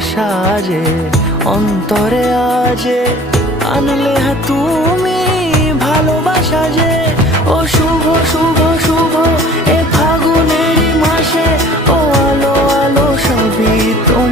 সাজে অন্তরে আজে আনলে তুমি ভালোবাসা যে। ও শুভ শুভ শুভ এ ফাগুনেরই মাসে, ও আলো আলো সবই তোমার।